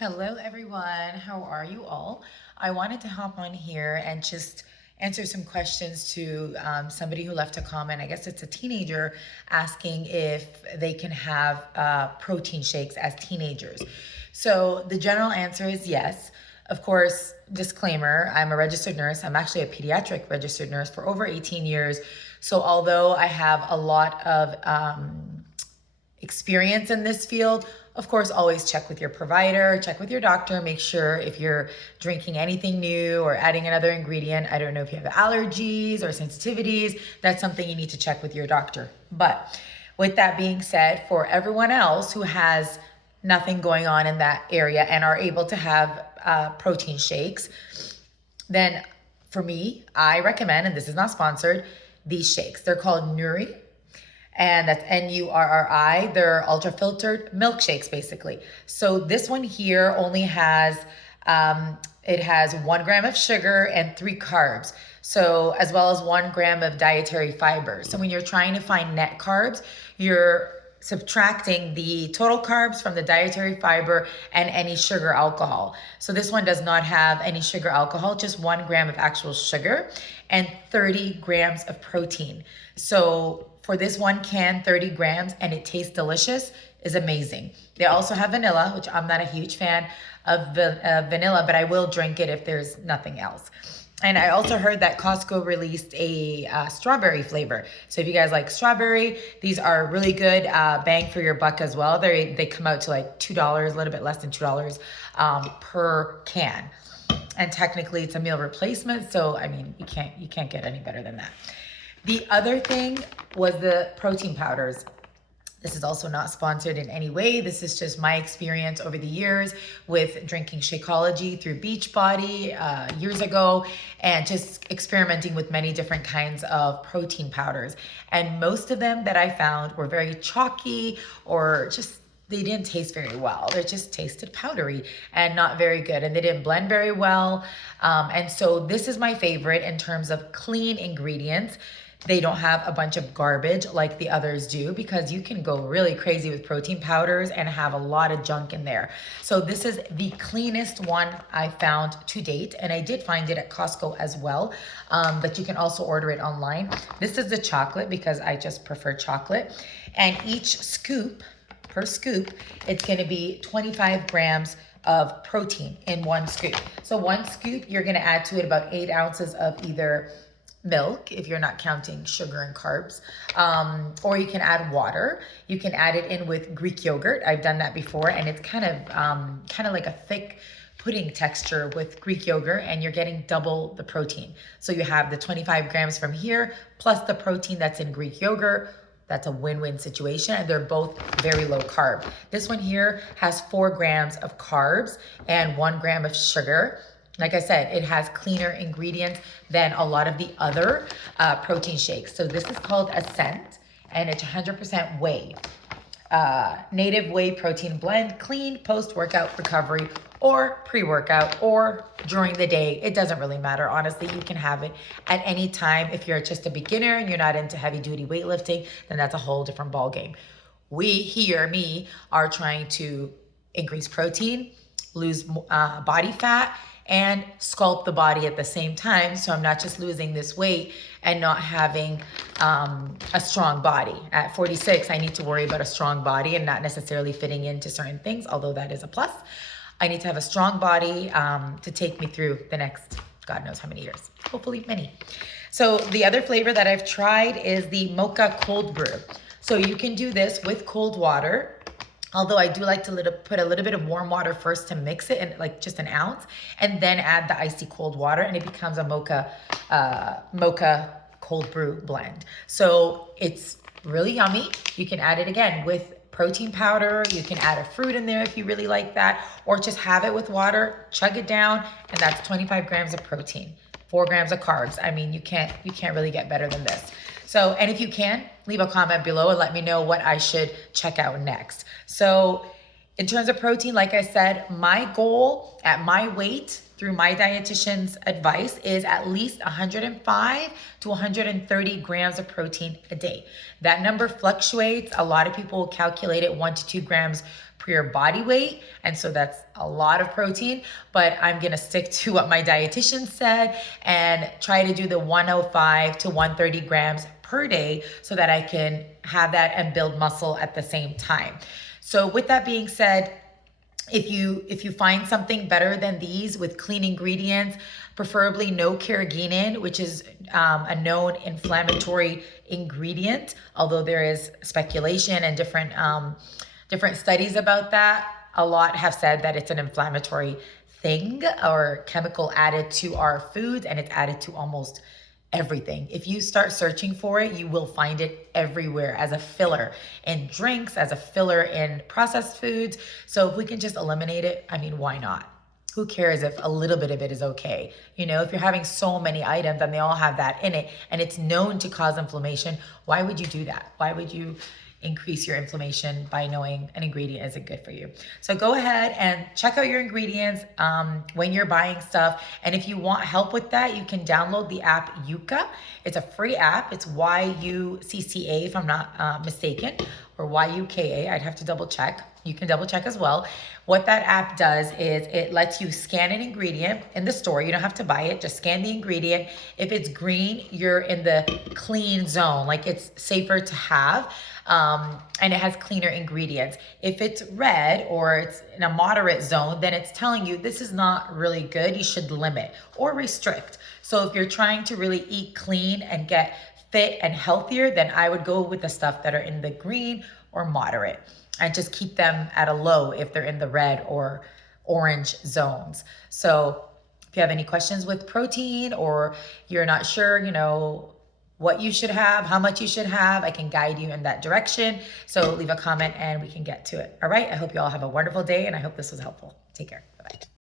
Hello, everyone. How are you all? I wanted to hop on here and just answer some questions to somebody who left a comment. I guess it's a teenager asking if they can have protein shakes as teenagers. So the general answer is yes. Of course, disclaimer, I'm a registered nurse. I'm actually a pediatric registered nurse for over 18 years. So although I have a lot of experience in this field, of course, always check with your provider, check with your doctor, make sure if you're drinking anything new or adding another ingredient. I don't know if you have allergies or sensitivities. That's something you need to check with your doctor. But with that being said, for everyone else who has nothing going on in that area and are able to have protein shakes, then for me, I recommend, and this is not sponsored, these shakes. They're called Nuri, and that's Nurri. They're ultra filtered milkshakes, basically. So this one here only has it has 1 gram of sugar and 3 carbs. So as well as 1 gram of dietary fiber. So when you're trying to find net carbs, you're subtracting the total carbs from the dietary fiber and any sugar alcohol. So this one does not have any sugar alcohol, just 1 gram of actual sugar and 30 grams of protein. So for this one can, 30 grams, and it tastes delicious, is amazing. They also have vanilla, which I'm not a huge fan of vanilla, but I will drink it if there's nothing else. And I also heard that Costco released a strawberry flavor. So if you guys like strawberry, these are really good bang for your buck as well. They come out to like $2, a little bit less than $2 per can. And technically it's a meal replacement. So I mean, you can't get any better than that. The other thing was the protein powders. This is also not sponsored in any way. This is just my experience over the years with drinking Shakeology through Beachbody years ago and just experimenting with many different kinds of protein powders. And most of them that I found were very chalky or just they didn't taste very well. They just tasted powdery and not very good. And they didn't blend very well. And so this is my favorite in terms of clean ingredients. They don't have a bunch of garbage like the others do because you can go really crazy with protein powders and have a lot of junk in there. So this is the cleanest one I found to date. And I did find it at Costco as well. But you can also order it online. This is the chocolate because I just prefer chocolate. And each scoop, per scoop, it's gonna be 25 grams of protein in 1 scoop. So 1 scoop, you're gonna add to it about 8 ounces of either milk, if you're not counting sugar and carbs, or you can add water. You can add it in with Greek yogurt. I've done that before, and it's kind of like a thick pudding texture with Greek yogurt, and you're getting double the protein. So you have the 25 grams from here, plus the protein that's in Greek yogurt. That's a win-win situation, and they're both very low carb. This one here has 4 grams of carbs and 1 gram of sugar. Like I said, it has cleaner ingredients than a lot of the other protein shakes. So this is called Ascent, and it's 100% whey. Native whey protein blend, clean post-workout recovery or pre-workout or during the day. It doesn't really matter. Honestly, you can have it at any time. If you're just a beginner and you're not into heavy duty weightlifting, then that's a whole different ballgame. Me, are trying to increase protein, lose body fat, and sculpt the body at the same time. So I'm not just losing this weight and not having a strong body. At 46, I need to worry about a strong body and not necessarily fitting into certain things, although that is a plus. I need to have a strong body to take me through the next, God knows how many years, hopefully many. So the other flavor that I've tried is the mocha cold brew. So you can do this with cold water. Although I do like to put a little bit of warm water first to mix it, and like just an ounce, and then add the icy cold water, and it becomes a mocha cold brew blend. So it's really yummy. You can add it again with protein powder. You can add a fruit in there if you really like that, or just have it with water, chug it down, and that's 25 grams of protein, 4 grams of carbs. I mean, you can't really get better than this. So, and if you can, leave a comment below and let me know what I should check out next. So in terms of protein, like I said, my goal at my weight through my dietitian's advice is at least 105 to 130 grams of protein a day. That number fluctuates. A lot of people will calculate it 1 to 2 grams per your body weight. And so that's a lot of protein, but I'm going to stick to what my dietitian said and try to do the 105 to 130 grams per day so that I can have that and build muscle at the same time. So with that being said, if you find something better than these with clean ingredients, preferably no carrageenan, which is a known inflammatory ingredient, although there is speculation and different studies about that. A lot have said that it's an inflammatory thing or chemical added to our foods, and it's added to almost everything. If you start searching for it, you will find it everywhere as a filler in drinks, as a filler in processed foods. So if we can just eliminate it, I mean, why not? Who cares if a little bit of it is okay? You know, if you're having so many items and they all have that in it and it's known to cause inflammation, why would you do that? Why would you increase your inflammation by knowing an ingredient isn't good for you? So go ahead and check out your ingredients when you're buying stuff. And if you want help with that, you can download the app Yuka. It's a free app. It's YUCCA if I'm not mistaken, or YUKA. I'd have to double check. You can double check as well. What that app does is it lets you scan an ingredient in the store. You don't have to buy it, just scan the ingredient. If it's green, you're in the clean zone, like it's safer to have. And it has cleaner ingredients. If it's red or it's in a moderate zone, then it's telling you this is not really good. You should limit or restrict. So if you're trying to really eat clean and get fit and healthier, then I would go with the stuff that are in the green or moderate and just keep them at a low if they're in the red or orange zones. So if you have any questions with protein or you're not sure, you know, what you should have, how much you should have, I can guide you in that direction. So leave a comment and we can get to it. All right. I hope you all have a wonderful day and I hope this was helpful. Take care.